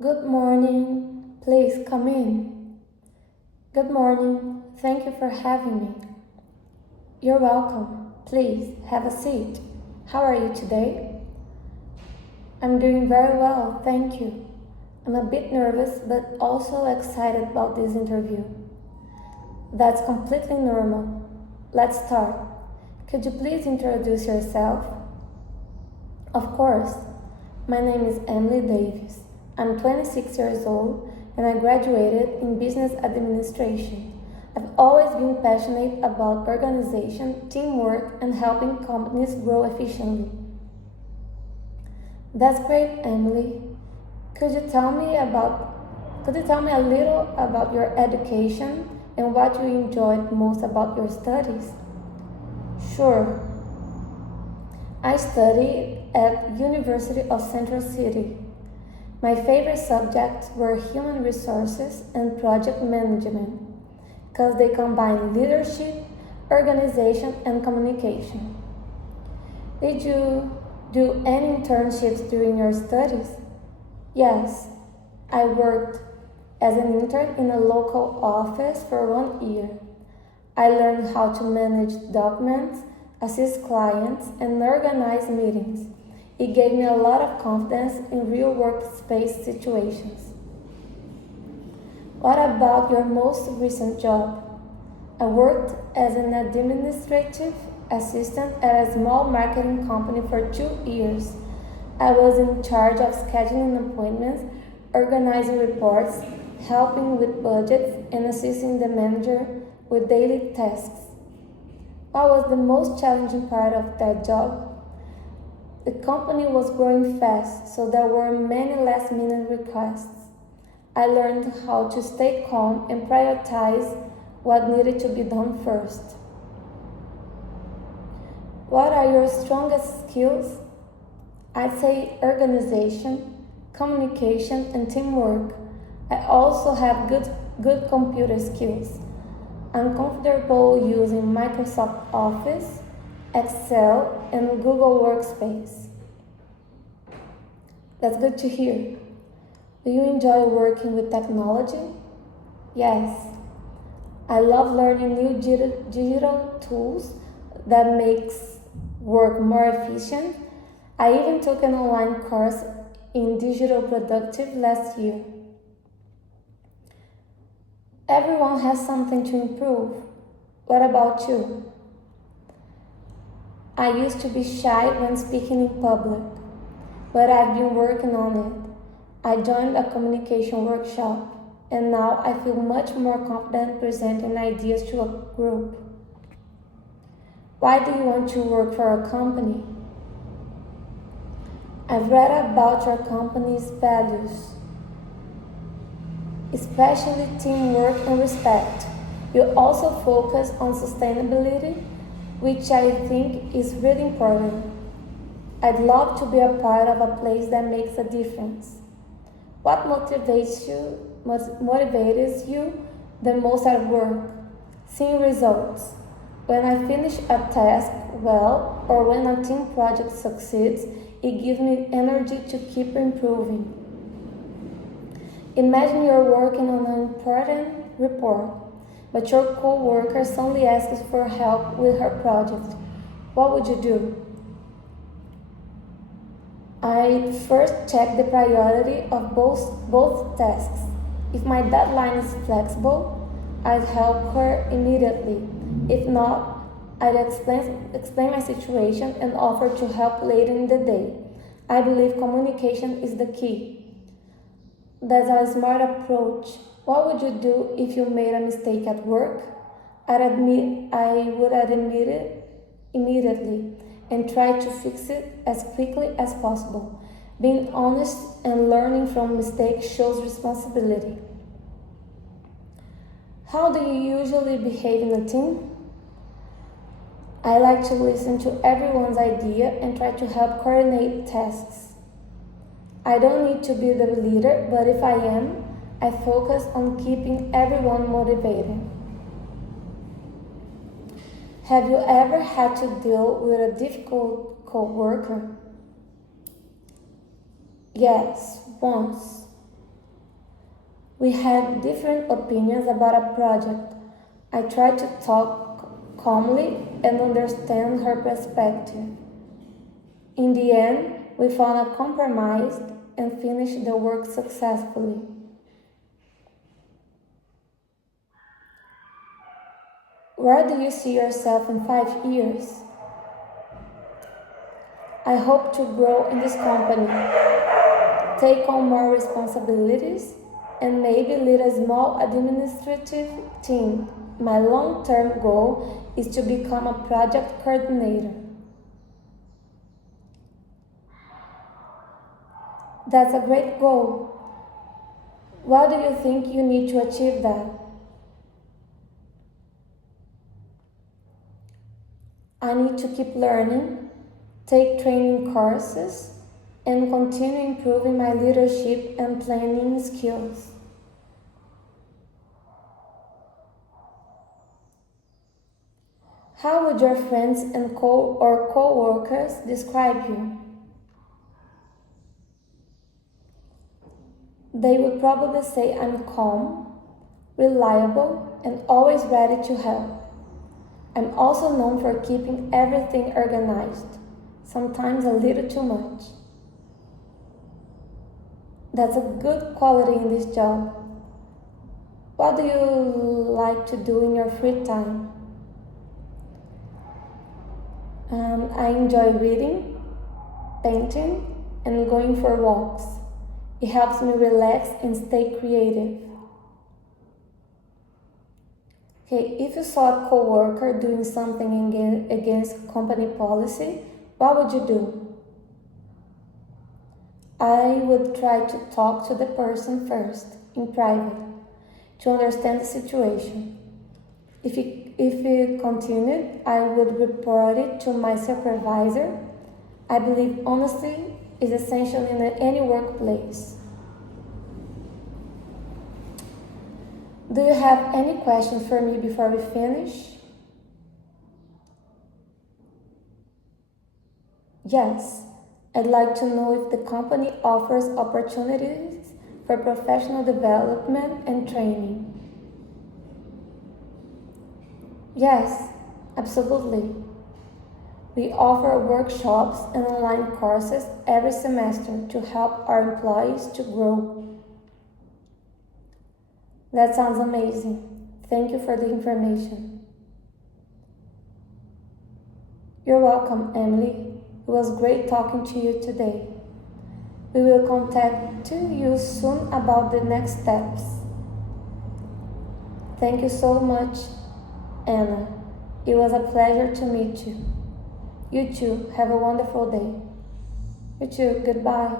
Good morning. Please come in. Good morning. Thank you for having me. You're welcome. Please have a seat. How are you today? I'm doing very well, thank you. I'm a bit nervous but also excited about this interview. That's completely normal. Let's start. Could you please introduce yourself? Of course. My name is Emily Davis. I'm 26 years old and I graduated in business administration. I've always been passionate about organization, teamwork, and helping companies grow efficiently. That's great, Emily. Could you tell me a little about your education and what you enjoyed most about your studies? Sure. I studied at University of Central City. My favorite subjects were human resources and project management because they combine leadership, organization, and communication. Did you do any internships during your studies? Yes, I worked as an intern in a local office for 1 year. I learned how to manage documents, assist clients, and organize meetings. It gave me a lot of confidence in real workspace situations. What about your most recent job? I worked as an administrative assistant at a small marketing company for 2 years. I was in charge of scheduling appointments, organizing reports, helping with budgets, and assisting the manager with daily tasks. What was the most challenging part of that job? The company was growing fast, so there were many last-minute requests. I learned how to stay calm and prioritize what needed to be done first. What are your strongest skills? I'd say organization, communication, and teamwork. I also have good computer skills. I'm comfortable using Microsoft Office, Excel, and Google Workspace. That's good to hear. Do you enjoy working with technology? Yes. I love learning new digital tools that makes work more efficient. I even took an online course in digital productive last year. Everyone has something to improve. What about you? I used to be shy when speaking in public, but I've been working on it. I joined a communication workshop, and now I feel much more confident presenting ideas to a group. Why do you want to work for a company? I've read about your company's values, especially teamwork and respect. You also focus on sustainability, which I think is really important. I'd love to be a part of a place that makes a difference. What motivates you the most at work? Seeing results. When I finish a task well or when a team project succeeds, it gives me energy to keep improving. Imagine you're working on an important report, but your co-worker suddenly asks for help with her project. What would you do? I'd first check the priority of both tasks. If my deadline is flexible, I'd help her immediately. If not, I'd explain my situation and offer to help later in the day. I believe communication is the key. That's a smart approach. What would you do if you made a mistake at work? I would admit it immediately and try to fix it as quickly as possible. Being honest and learning from mistakes shows responsibility. How do you usually behave in a team? I like to listen to everyone's idea and try to help coordinate tasks. I don't need to be the leader, but if I am, I focus on keeping everyone motivated. Have you ever had to deal with a difficult coworker? Yes, once. We had different opinions about a project. I tried to talk calmly and understand her perspective. In the end, we found a compromise and finished the work successfully. Where do you see yourself in 5 years? I hope to grow in this company, take on more responsibilities, and maybe lead a small administrative team. My long-term goal is to become a project coordinator. That's a great goal. What do you think you need to achieve that? I need to keep learning, take training courses, and continue improving my leadership and planning skills. How would your friends and co-workers describe you? They would probably say I'm calm, reliable, and always ready to help. I'm also known for keeping everything organized, sometimes a little too much. That's a good quality in this job. What do you like to do in your free time? I enjoy reading, painting, and going for walks. It helps me relax and stay creative. Okay, if you saw a coworker doing something against company policy, what would you do? I would try to talk to the person first, in private, to understand the situation. If it continued, I would report it to my supervisor. I believe honesty is essential in any workplace. Do you have any questions for me before we finish? Yes, I'd like to know if the company offers opportunities for professional development and training. Yes, absolutely. We offer workshops and online courses every semester to help our employees to grow. That sounds amazing. Thank you for the information. You're welcome, Emily. It was great talking to you today. We will contact you soon about the next steps. Thank you so much, Anna. It was a pleasure to meet you. You too. Have a wonderful day. You too. Goodbye.